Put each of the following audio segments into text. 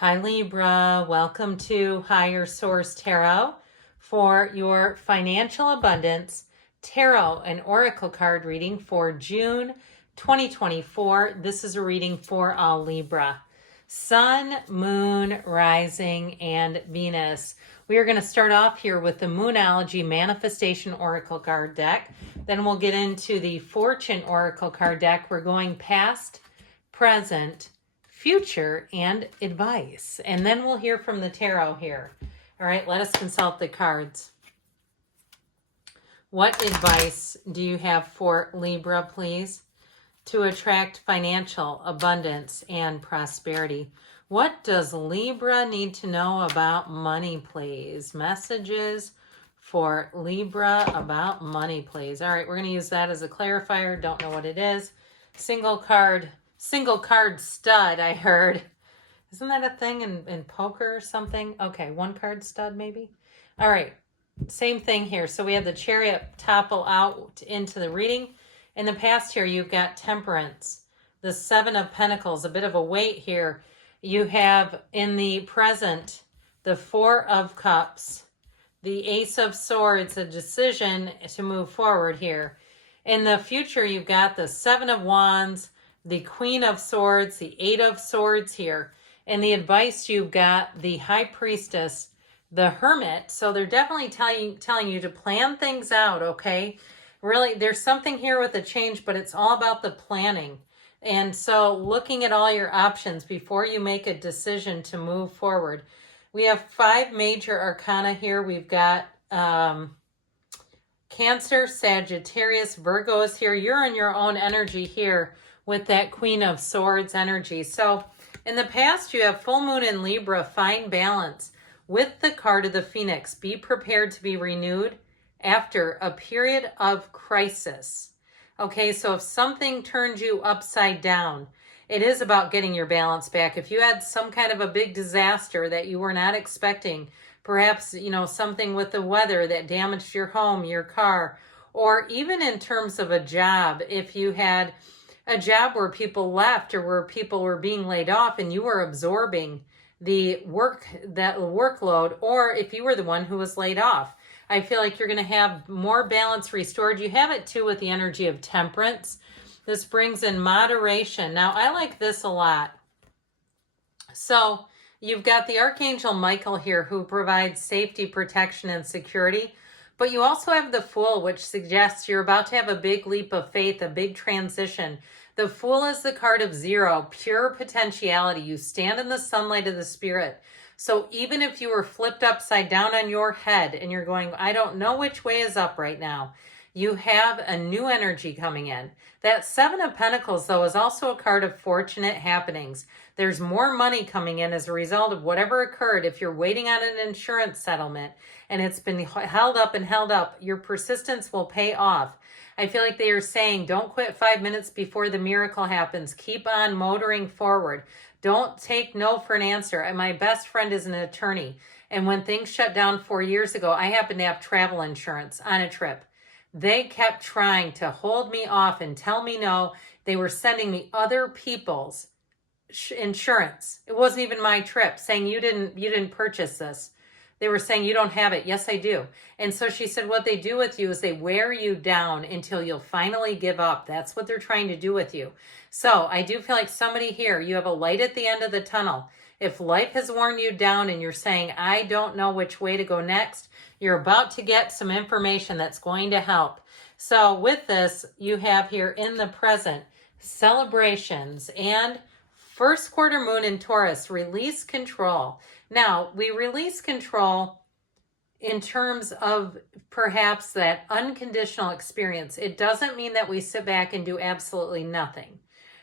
Hi Libra, welcome to Higher Source Tarot for your financial abundance tarot and oracle card reading for June 2024. This is a reading for all Libra. Sun, Moon, Rising, and Venus. We are going to start off here with the Moonology Manifestation Oracle card deck. Then we'll get into the Fortune Oracle card deck. We're going past, present, future, and advice. And then we'll hear from the tarot here. All right, let us consult the cards. What advice do you have for Libra, please, to attract financial abundance and prosperity? What does Libra need to know about money, please? Messages for Libra about money, please. All right, we're going to use that as a clarifier. Don't know what it is. Single card stud, I heard. Isn't that a thing in poker or something? Okay, one card stud maybe. All right, same thing here. So we have the Chariot topple out into the reading. In the past here, you've got Temperance, the Seven of Pentacles, a bit of a weight here. You have in the present, the Four of Cups, the Ace of Swords, a decision to move forward here. In the future, you've got the Seven of Wands, the Queen of Swords, the Eight of Swords here. And the advice, you've got the High Priestess, the Hermit. So they're definitely telling you to plan things out, okay? Really, there's something here with a change, but it's all about the planning. And so looking at all your options before you make a decision to move forward. We have 5 major arcana here. We've got Cancer, Sagittarius, Virgo is here. You're in your own energy here with that Queen of Swords energy. So in the past, you have full moon in Libra, find balance with the card of the Phoenix. Be prepared to be renewed after a period of crisis. Okay, so if something turned you upside down, it is about getting your balance back. If you had some kind of a big disaster that you were not expecting, perhaps, something with the weather that damaged your home, your car, or even in terms of a job, if you had a job where people left or where people were being laid off and you were absorbing the workload, or if you were the one who was laid off, I feel like you're going to have more balance restored. You have it too with the energy of Temperance. This brings in moderation. Now, I like this a lot. So you've got the Archangel Michael here who provides safety, protection, and security. But you also have the Fool, which suggests you're about to have a big leap of faith, a big transition. The Fool is the card of 0, pure potentiality. You stand in the sunlight of the Spirit. So even if you were flipped upside down on your head and you're going, I don't know which way is up right now, you have a new energy coming in. That Seven of Pentacles, though, is also a card of fortunate happenings. There's more money coming in as a result of whatever occurred. If you're waiting on an insurance settlement and it's been held up, your persistence will pay off. I feel like they are saying, don't quit 5 minutes before the miracle happens. Keep on motoring forward. Don't take no for an answer. And my best friend is an attorney. And when things shut down 4 years ago, I happened to have travel insurance on a trip. They kept trying to hold me off and tell me no. They were sending me other people's insurance. It wasn't even my trip, saying you didn't purchase this. They were saying you don't have it. Yes, I do. And so she said what they do with you is they wear you down until you'll finally give up. That's what they're trying to do with you. So I do feel like somebody here, you have a light at the end of the tunnel. If life has worn you down and you're saying, I don't know which way to go next, you're about to get some information that's going to help. So with this, you have here in the present celebrations and first quarter moon in Taurus, release control. Now, we release control in terms of perhaps that unconditional experience. It doesn't mean that we sit back and do absolutely nothing.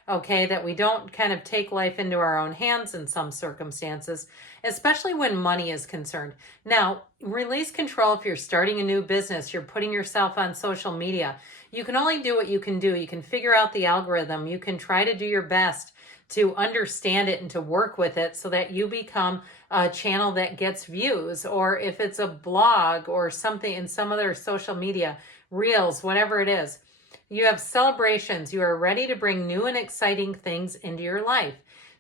Okay, that we don't kind of take life into our own hands in some circumstances, especially when money is concerned. Now, release control if you're starting a new business, you're putting yourself on social media. You can only do what you can do. You can figure out the algorithm. You can try to do your best to understand it and to work with it so that you become a channel that gets views, or if it's a blog or something in some other social media, reels, whatever it is. You have celebrations. You are ready to bring new and exciting things into your life.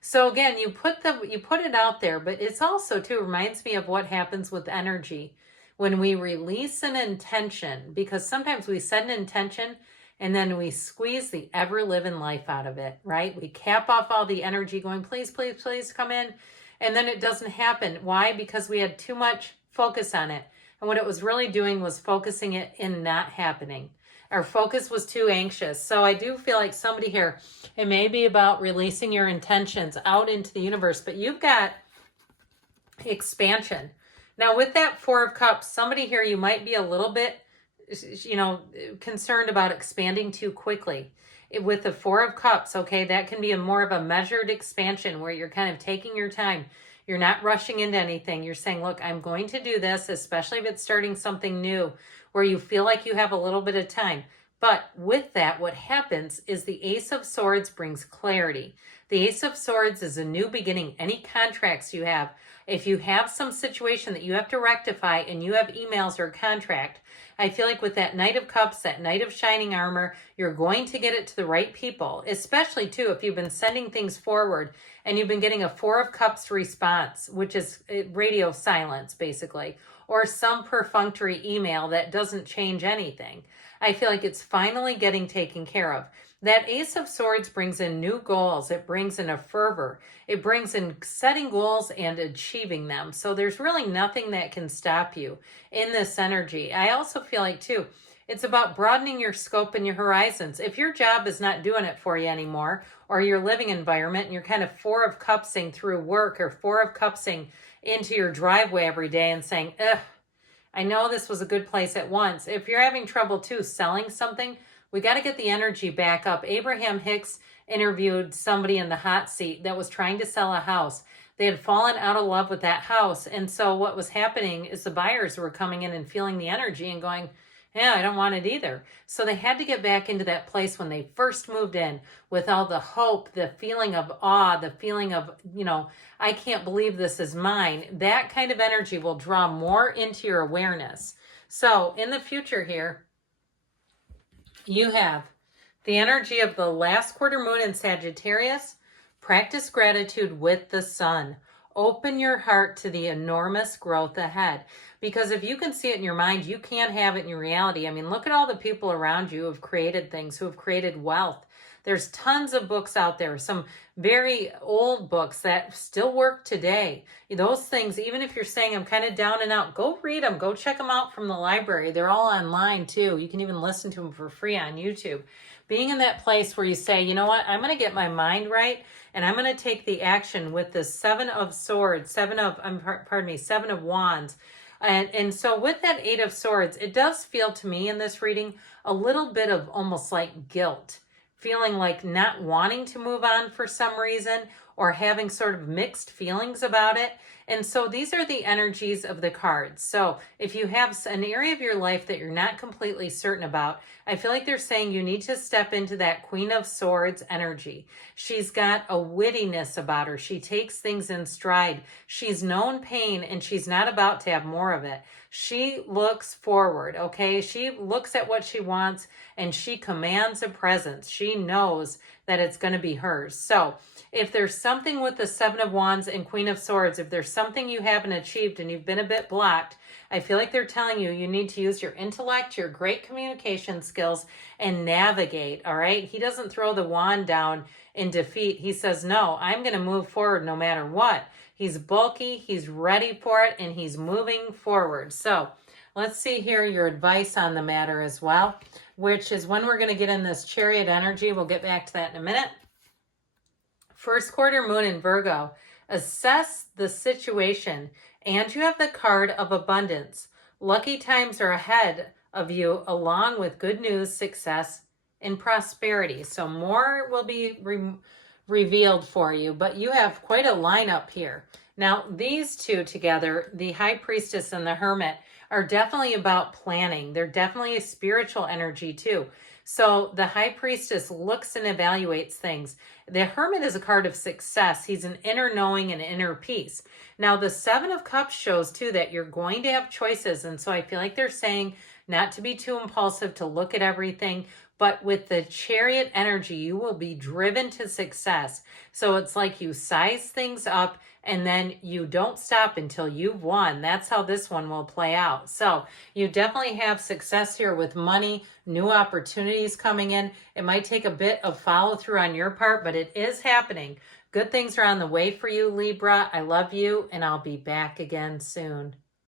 So again, you put it out there, but it's also too reminds me of what happens with energy when we release an intention, because sometimes we set an intention and then we squeeze the ever living life out of it, right? We cap off all the energy going, please, please, please come in. And then it doesn't happen. Why? Because we had too much focus on it. And what it was really doing was focusing it in not happening. Our focus was too anxious. So I do feel like somebody here, it may be about releasing your intentions out into the universe, but you've got expansion. Now with that Four of Cups, somebody here, you might be a little bit, concerned about expanding too quickly. With the Four of Cups, okay, that can be more of a measured expansion where you're kind of taking your time. You're not rushing into anything. You're saying, look, I'm going to do this, especially if it's starting something new where you feel like you have a little bit of time. But with that, what happens is the Ace of Swords brings clarity. The Ace of Swords is a new beginning. Any contracts you have, if you have some situation that you have to rectify and you have emails or a contract, I feel like with that Knight of Cups, that Knight of Shining Armor, you're going to get it to the right people, especially too if you've been sending things forward and you've been getting a Four of Cups response, which is radio silence basically, or some perfunctory email that doesn't change anything. I feel like it's finally getting taken care of. That Ace of Swords brings in new goals. It brings in a fervor. It brings in setting goals and achieving them. So there's really nothing that can stop you in this energy. I also feel like too, it's about broadening your scope and your horizons. If your job is not doing it for you anymore, or your living environment, and you're kind of Four of Cupsing through work or Four of Cupsing into your driveway every day and saying, ugh, I know this was a good place at once. If you're having trouble too selling something, we got to get the energy back up. Abraham Hicks interviewed somebody in the hot seat that was trying to sell a house. They had fallen out of love with that house. And so what was happening is the buyers were coming in and feeling the energy and going, yeah, I don't want it either. So they had to get back into that place when they first moved in with all the hope, the feeling of awe, the feeling of, I can't believe this is mine. That kind of energy will draw more into your awareness. So in the future here, you have the energy of the last quarter moon in Sagittarius. Practice gratitude with the sun. Open your heart to the enormous growth ahead. Because if you can see it in your mind, you can have it in your reality. I mean, look at all the people around you who have created things, who have created wealth. There's tons of books out there, some very old books that still work today. Those things, even if you're saying I'm kind of down and out, go read them. Go check them out from the library. They're all online too. You can even listen to them for free on YouTube. Being in that place where you say, you know what, I'm going to get my mind right and I'm going to take the action with the Seven of Swords, Seven of Wands. And so with that Eight of Swords, it does feel to me in this reading a little bit of almost like guilt. Feeling like not wanting to move on for some reason or having sort of mixed feelings about it. And so these are the energies of the cards. So if you have an area of your life that you're not completely certain about, I feel like they're saying you need to step into that Queen of Swords energy. She's got a wittiness about her. She takes things in stride. She's known pain and she's not about to have more of it. She looks forward, okay? She looks at what she wants and she commands a presence. She knows that it's going to be hers. So if there's something with the Seven of Wands and Queen of Swords, if there's something you haven't achieved and you've been a bit blocked, I feel like they're telling you you need to use your intellect, your great communication skills, and navigate, all right? He doesn't throw the wand down in defeat. He says, no, I'm going to move forward no matter what. He's bulky, he's ready for it, and he's moving forward. So let's see here your advice on the matter as well, which is when we're going to get in this Chariot energy. We'll get back to that in a minute. First quarter moon in Virgo. Assess the situation, and you have the card of abundance. Lucky times are ahead of you, along with good news, success, and prosperity. So more will be revealed for you, but you have quite a lineup here. Now, these two together, the High Priestess and the Hermit, are definitely about planning. They're definitely a spiritual energy too. So the High Priestess looks and evaluates things. The Hermit is a card of success. He's an inner knowing and inner peace. Now the Seven of Cups shows too that you're going to have choices. And so I feel like they're saying not to be too impulsive, to look at everything, But with the Chariot energy, you will be driven to success. So it's like you size things up and then you don't stop until you've won. That's how this one will play out. So you definitely have success here with money, new opportunities coming in. It might take a bit of follow through on your part, but it is happening. Good things are on the way for you, Libra. I love you, and I'll be back again soon.